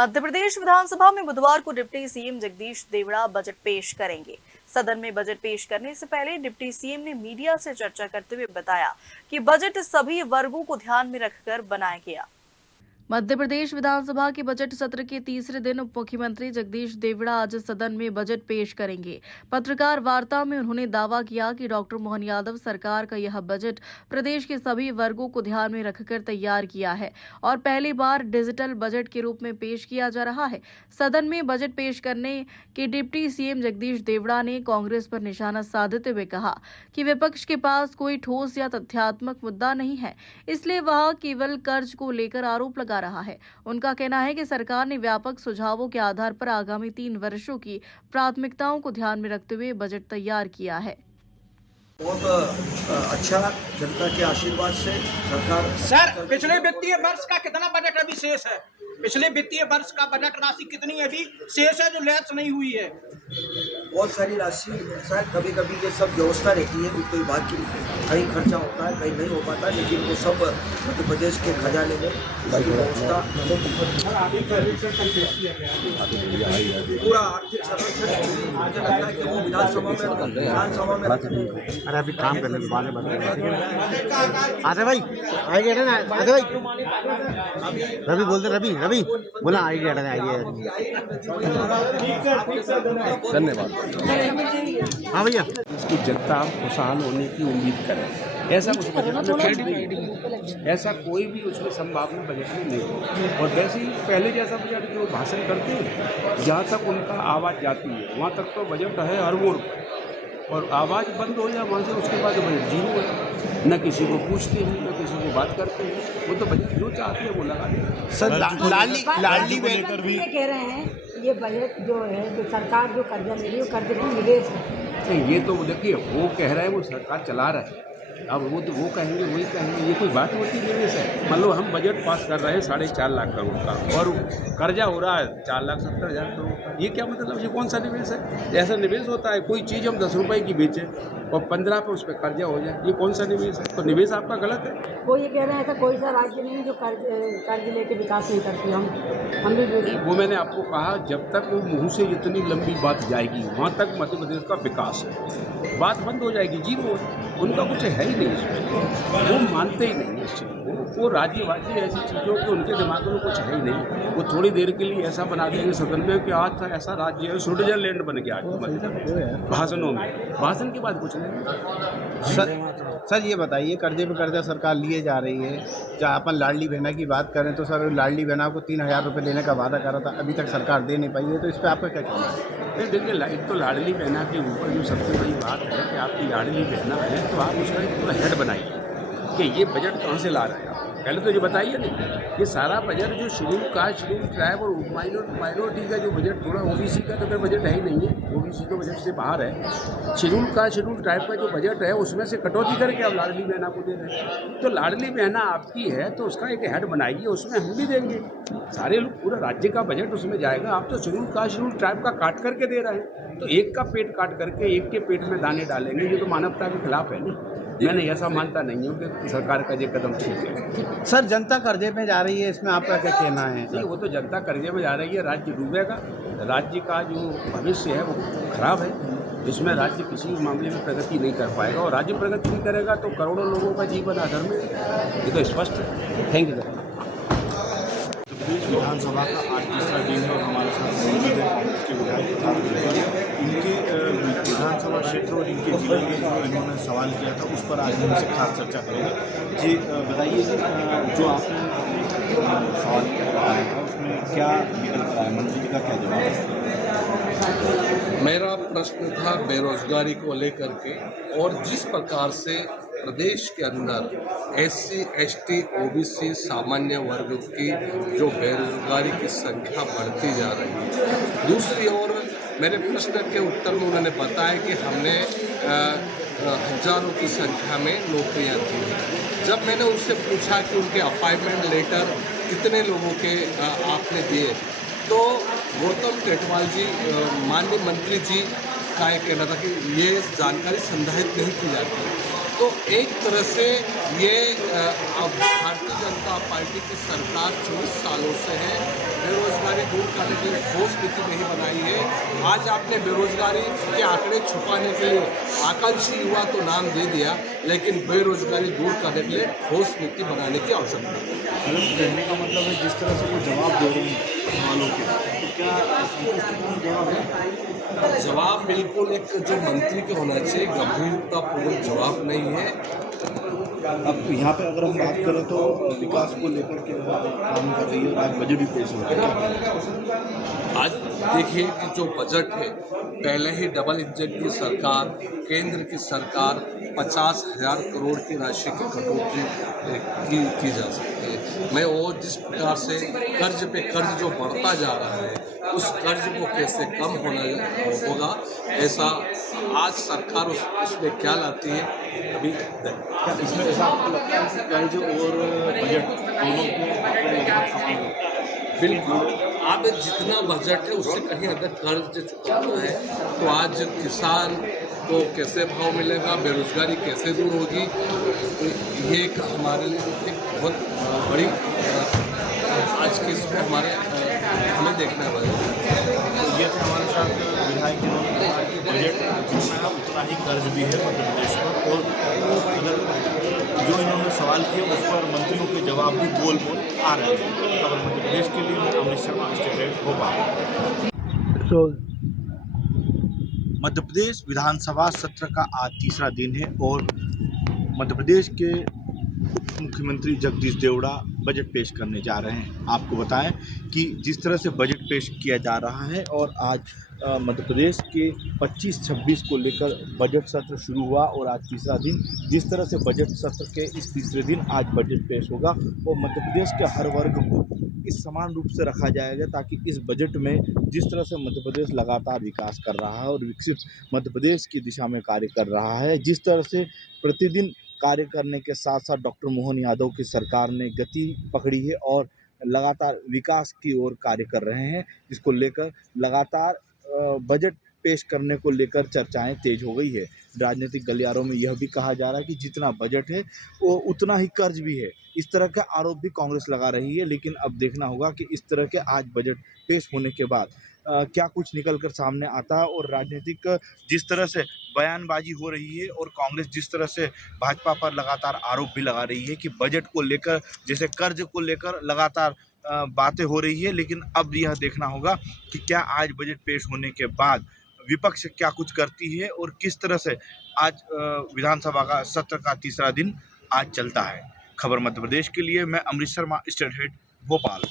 मध्य प्रदेश विधानसभा में बुधवार को deputy CM Jagdish Devda budget पेश करेंगे। सदन में बजट पेश करने से पहले डिप्टी सीएम ने मीडिया से चर्चा करते हुए बताया कि बजट सभी वर्गों को ध्यान में रखकर बनाया गया। मध्य प्रदेश विधानसभा के बजट सत्र के तीसरे दिन उप मुख्यमंत्री जगदीश देवड़ा आज सदन में बजट पेश करेंगे। पत्रकार वार्ता में उन्होंने दावा किया कि डॉक्टर मोहन यादव सरकार का यह बजट प्रदेश के सभी वर्गों को ध्यान में रखकर तैयार किया है और पहली बार डिजिटल बजट के रूप में पेश किया जा रहा है। सदन में बजट पेश करने के डिप्टी सीएम जगदीश देवड़ा ने कांग्रेस पर निशाना साधते हुए कहा कि विपक्ष के पास कोई ठोस या तथ्यात्मक मुद्दा नहीं है, इसलिए वह केवल कर्ज को लेकर आरोप लगा रहा है। उनका कहना है कि सरकार ने व्यापक सुझावों के आधार पर आगामी 3 वर्षों की प्राथमिकताओं को ध्यान में रखते हुए बजट तैयार किया है। बहुत अच्छा जनता के आशीर्वाद से सरकार। सर, पिछले वित्तीय वर्ष का कितना बजट अभी शेष है? पिछले वित्तीय वर्ष का बजट राशि कितनी अभी शेष है जो लैप्स नहीं हुई है? बहुत सारी राशि सर, कभी कभी ये सब व्यवस्था रहती है, कोई बात की कहीं खर्चा होता है, कहीं नहीं हो पाता, लेकिन वो सब मध्य प्रदेश के खजाने में व्यवस्था पूरा आर्थिक संरक्षण मुझे लगता है कि वो विधानसभा में अरे अभी काम करने के बाद आते भाई आइडिया ना, आते भाई रवि बोलते, रवि रवि बोला आइडिया धन्यवाद। हाँ भैया, इसकी जनता खुशहाल होने की उम्मीद करे, ऐसा कुछ बजट में ऐसा कोई भी उसमें संभावना बजट में नहीं है। और वैसे ही पहले जैसा बजट जो भाषण करते हैं, जहाँ तक उनका आवाज़ जाती है वहाँ तक तो बजट है हर मोड़ पर, और आवाज़ बंद हो जाए वहाँ से उसके बाद बजट जीरो है। न किसी को पूछते हैं, न किसी को बात करते हैं, वो तो बजट जो चाहते हैं वो लगा देते। सर लाडली लेकर भी कह रहे हैं ये बजट जो है, जो सरकार जो कर्जा ले रही है वो कर्ज में निवेश है। ये तो देखिए वो कह रहा है, वो सरकार चला रहा है, अब वो तो वो कहेंगे वही कहेंगे, ये कोई बात होती है निवेश है? मान लो हम बजट पास कर रहे हैं 4.5 लाख करोड़ का और कर्जा हो रहा है 4,70,000 करोड़ का, ये क्या मतलब? ये कौन सा निवेश है? ऐसा निवेश होता है कोई चीज़ हम 10 रुपए की बेचें और 15 पे उस पर कर्जा हो जाए, ये कौन सा निवेश है? तो निवेश आपका गलत है। वो ये कह रहे हैं ऐसा कोई सा राज्य नहीं है जो कर्ज लेके विकास नहीं करती। हम भी वो मैंने आपको कहा, जब तक वो मुँह से इतनी लंबी बात जाएगी वहाँ तक मध्य प्रदेश का विकास है, बात बंद हो जाएगी, जीरो है। उनका कुछ है ही नहीं इसमें, वो मानते ही नहीं इस चीज़ को। वो राज्यवादी ऐसी चीज़ों के उनके दिमाग में कुछ है ही नहीं। वो थोड़ी देर के लिए ऐसा बना देंगे सदन में कि आज था ऐसा राज्य है, स्विट्जरलैंड बन गया आज भाषणों में, भाषण के बाद कुछ नहीं। सर ये बताइए, कर्जे पे कर्जा सरकार लिए जा रही है, जहाँ अपन लाडली बहना की बात करें तो सर लाडली बहना को 3,000 रुपये देने का वादा कर रहा था, अभी तक सरकार दे नहीं पाई है, तो इस पर आपका क्या कहना है? देखिए, एक तो लाडली बहना के ऊपर जो सबसे बड़ी बात है कि आपकी लाडली बहना है तो आप उसका एक पूरा हेड बनाइए कि ये बजट कहाँ से ला रहे हैं आप। पहले तो ये बताइए नहीं, ये सारा बजट जो शेड्यूल कास्ट, शेड्यूल ट्राइब और माइनॉरिटी का जो बजट, थोड़ा ओबीसी का तो फिर बजट है ही नहीं है, ओबीसी तो बजट से बाहर है। शेड्यूल कास्ट, शेड्यूल ट्राइब का जो बजट है उसमें से कटौती करके आप लाडली बहना को दे रहे हैं। तो लाडली बहना आपकी है तो उसका एक हेड बनाइए, उसमें हम भी देंगे, सारे लोग, पूरा राज्य का बजट उसमें जाएगा। आप तो शेड्यूल कास्ट, शेड्यूल ट्राइब का काट करके दे रहे हैं, तो एक का पेट काट करके एक के पेट में दाने डालेंगे, ये तो मानवता के खिलाफ है ना। मैंने ऐसा मानता नहीं हूँ कि सरकार का ये कदम ठीक है। सर जनता कर्जे में जा रही है, इसमें आपका क्या कहना है? नहीं, वो तो जनता कर्जे में जा रही है, राज्य डूबेगा, राज्य का जो भविष्य है वो खराब है, इसमें राज्य किसी भी मामले में प्रगति नहीं कर पाएगा, और राज्य प्रगति नहीं करेगा तो करोड़ों लोगों का जीवन आधार में, ये तो स्पष्ट है। Thank you sir. प्रदेश विधानसभा का आज तीसरा दिन है और हमारे साथ मौजूद है कांग्रेस के विधायक। इनके विधानसभा क्षेत्र और इनके जिले में जो इन्होंने सवाल किया था उस पर आज इनसे खास चर्चा करेंगे। जी बताइए कि जो आपने सवाल किया था उसमें क्या निकल कर आया, मंत्री जी का क्या जवाब है? मेरा प्रश्न था बेरोजगारी को लेकर के, और जिस प्रकार से प्रदेश के अंदर SC, ST, OBC सामान्य वर्ग की जो बेरोजगारी की संख्या बढ़ती जा रही है। दूसरी ओर मेरे प्रश्न के उत्तर में उन्होंने बताया कि हमने हजारों की संख्या में नौकरियां दी हैं। जब मैंने उनसे पूछा कि उनके अपॉइंटमेंट लेटर कितने लोगों के आपने दिए, तो गौतम टेटवाल जी, माननीय मंत्री जी का ये कहना था कि ये जानकारी संधारित नहीं की जाती। तो एक तरह से ये अब भारतीय जनता पार्टी की सरकार 24 सालों से है, बेरोजगारी दूर करने के लिए ठोस नीति नहीं बनाई है। आज आपने बेरोजगारी के आंकड़े छुपाने के लिए आकांक्षी युवा तो नाम दे दिया, लेकिन बेरोजगारी दूर करने के लिए ठोस नीति बनाने की आवश्यकता है। मतलब कहने का मतलब है जिस तरह से वो जवाब दे रहे हैं सवालों के, तो क्या संतुष्टिपूर्ण जवाब है? जवाब बिल्कुल एक जो मंत्री के होना चाहिए, गंभीरतापूर्वक जवाब नहीं है। अब यहाँ पे अगर हम बात करें तो विकास को लेकर के काम कर रही है और आज बजट भी पेश हो रहा है। आज देखिए कि जो बजट है, पहले ही डबल इंजन की सरकार, केंद्र की सरकार 50,000 करोड़ की राशि की कटौती की जा सकती है। मैं वो जिस प्रकार से कर्ज पे कर्ज जो बढ़ता जा रहा है, उस कर्ज को कैसे कम होना होगा, ऐसा आज सरकार उसमें क्या लाती है अभी क्या इसमें ऐसा आपको लगता है कि कर्ज और बजट दोनों को लगभग समान है? बिल्कुल। अब जितना बजट है उससे कहीं अधिक कर्ज चुकाना है, तो आज किसान को कैसे भाव मिलेगा, बेरोजगारी कैसे दूर होगी, ये एक हमारे लिए एक बहुत बड़ी आज के इसमें हमें देखना है। तो ये थे हमारे साथ विधायक जिन्होंने कहा कि बजट जितना है उतना ही कर्ज भी है मध्य प्रदेश पर, और अगर जो इन्होंने सवाल किए उस पर मंत्रियों के जवाब भी बोल आ रहे हैं। खबर मध्य प्रदेश के लिए मैं अमृत शर्मा, स्टेट हेड भोपाल। मध्य प्रदेश विधानसभा सत्र का आज तीसरा दिन है और मध्य प्रदेश के उप मुख्यमंत्री जगदीश देवड़ा बजट पेश करने जा रहे हैं। आपको बताएं कि जिस तरह से बजट पेश किया जा रहा है और आज मध्य प्रदेश के 25-26 को लेकर बजट सत्र शुरू हुआ और आज तीसरा दिन, जिस तरह से बजट सत्र के इस तीसरे दिन आज बजट पेश होगा और मध्य प्रदेश के हर वर्ग को इस समान रूप से रखा जाएगा, ताकि इस बजट में जिस तरह से मध्य प्रदेश लगातार विकास कर रहा है और विकसित मध्य प्रदेश की दिशा में कार्य कर रहा है, जिस तरह से प्रतिदिन कार्य करने के साथ साथ डॉक्टर मोहन यादव की सरकार ने गति पकड़ी है और लगातार विकास की ओर कार्य कर रहे हैं, जिसको लेकर लगातार बजट पेश करने को लेकर चर्चाएं तेज हो गई है। राजनीतिक गलियारों में यह भी कहा जा रहा है कि जितना बजट है वो उतना ही कर्ज भी है। इस तरह का आरोप भी कांग्रेस लगा रही है, लेकिन अब देखना होगा कि इस तरह के आज बजट पेश होने के बाद क्या कुछ निकल कर सामने आता है। और राजनीतिक जिस तरह से बयानबाजी हो रही है और कांग्रेस जिस तरह से भाजपा पर लगातार आरोप भी लगा रही है कि बजट को लेकर, जैसे कर्ज को लेकर लगातार बातें हो रही है, लेकिन अब यह देखना होगा कि क्या आज बजट पेश होने के बाद विपक्ष क्या कुछ करती है और किस तरह से आज विधानसभा का सत्र का तीसरा दिन आज चलता है। खबर मध्य प्रदेश के लिए मैं अमृत शर्मा, स्टेट हेड भोपाल।